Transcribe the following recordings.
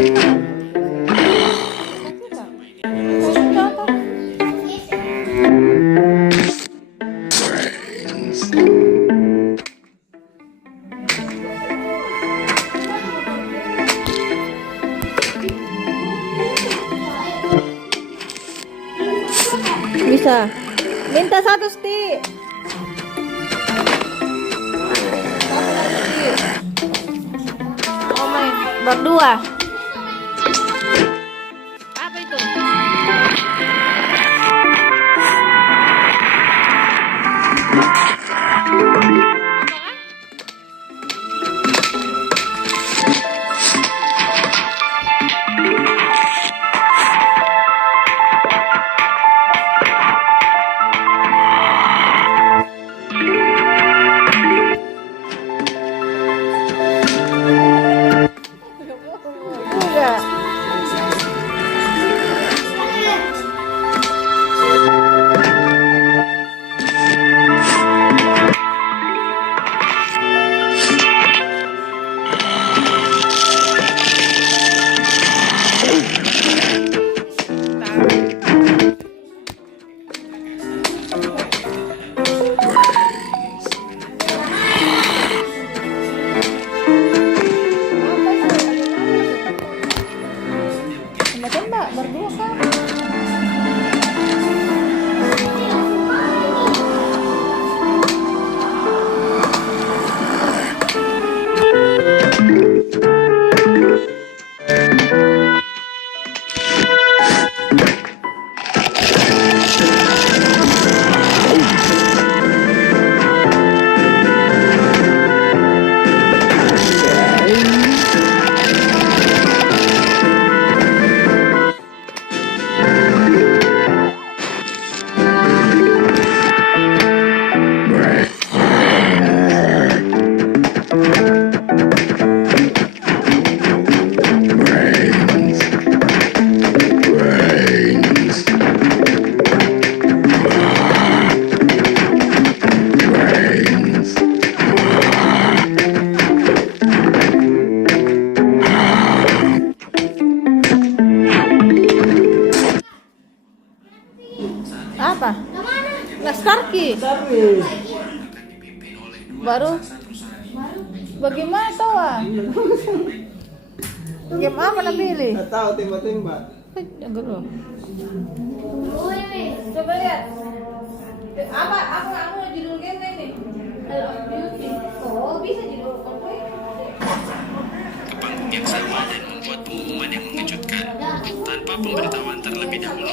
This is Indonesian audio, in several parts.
Bisa. Minta satu stick. Oh main berdua. Apa itu? Tembak berdua kan? Apa? Starkey. Baru? Bagaimana tahu? Game apa nak pilih? Tak tahu tembak-tembak. Enggak dulu. Coba lihat. Apa judul game ini? Call of Duty. Oh, bisa judul apa? Panggung yang sama dan membuat pengumuman yang mengejutkan. Tanpa pemberitahuan terlebih dahulu,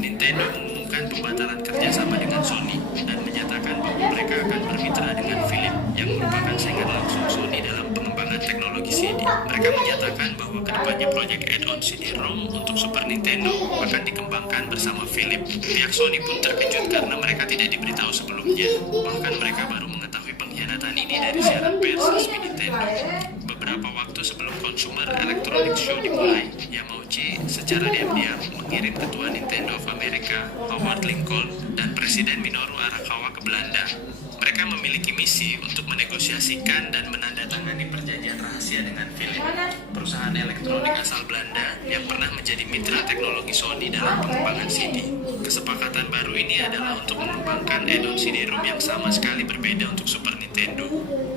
Nintendo mengumumkan pembatalan kerjasama dengan Sony dan menyatakan bahwa mereka akan bermitra dengan Philips yang merupakan saingan langsung Sony dalam pengembangan teknologi CD. Mereka menyatakan bahwa kedepannya proyek add-on CD-ROM untuk Super Nintendo akan dikembangkan bersama Philips. Pihak Sony pun terkejut karena mereka tidak diberitahu sebelumnya. Bahkan mereka baru mengetahui pengkhianatan ini dari siaran pers resmi Nintendo. Beberapa waktu sebelum Consumer Electronics Show dimulai, Yamauchi secara diam-diam mengirim ketua Nintendo of America, Howard Lincoln, dan Presiden Minoru Arakawa ke Belanda. Mereka memiliki misi untuk menegosiasikan dan menandatangani perjanjian rahasia dengan Philips, perusahaan elektronik asal Belanda yang pernah menjadi mitra teknologi Sony dalam pengembangan CD. Kesepakatan baru ini adalah untuk mengembangkan add-on CD-ROM yang sama sekali berbeda untuk Super Nintendo,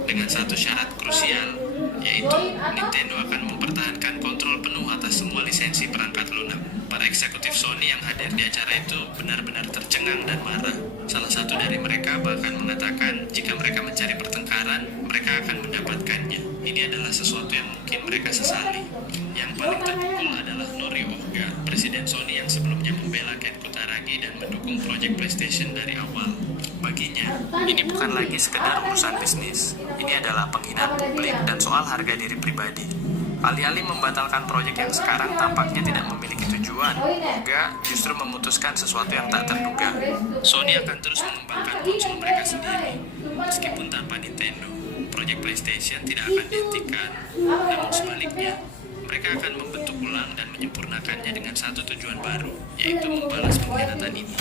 dengan satu syarat krusial, yaitu Nintendo akan mempertahankan kontrol penuh atas semua lisensi perangkat lunak. Para eksekutif Sony yang hadir di acara itu benar-benar tercengang dan marah. Salah satu dari mereka bahkan mengatakan jika mereka mencari pertengkaran, mereka akan mendapatkannya. Ini adalah sesuatu yang mungkin mereka sesali. Yang paling terpukul adalah Norio Ohga, presiden Sony yang sebelumnya membela Ken Kutaragi dan mendukung proyek PlayStation dari awal. Baginya, ini bukan lagi sekedar urusan bisnis. Ini adalah penghinaan publik dan soal harga diri pribadi. Alih-alih membatalkan proyek yang sekarang tampaknya tidak memiliki tujuan, Ohga justru memutuskan sesuatu yang tak terduga. Sony akan terus mengembangkan konsol mereka sendiri, meskipun tanpa Nintendo. Proyek PlayStation tidak akan dihentikan, namun sebaliknya, mereka akan membentuk ulang dan menyempurnakannya dengan satu tujuan baru, yaitu membalas pengkhianatan ini.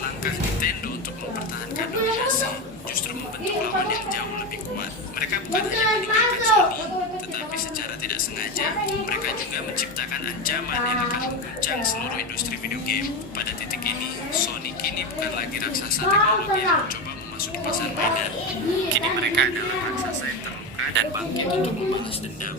Langkah Nintendo untuk mempertahankan dominasi justru membentuk lawan yang jauh lebih kuat. Mereka bukan hanya meninggalkan Sony, tetapi secara tidak sengaja mereka juga menciptakan ancaman yang akan mengguncang seluruh industri video game. Pada titik ini, Sony kini bukan lagi raksasa teknologi yang mencoba memasuki pasar mainan. Kini mereka adalah raksasa yang terluka dan bangkit untuk membalas dendam.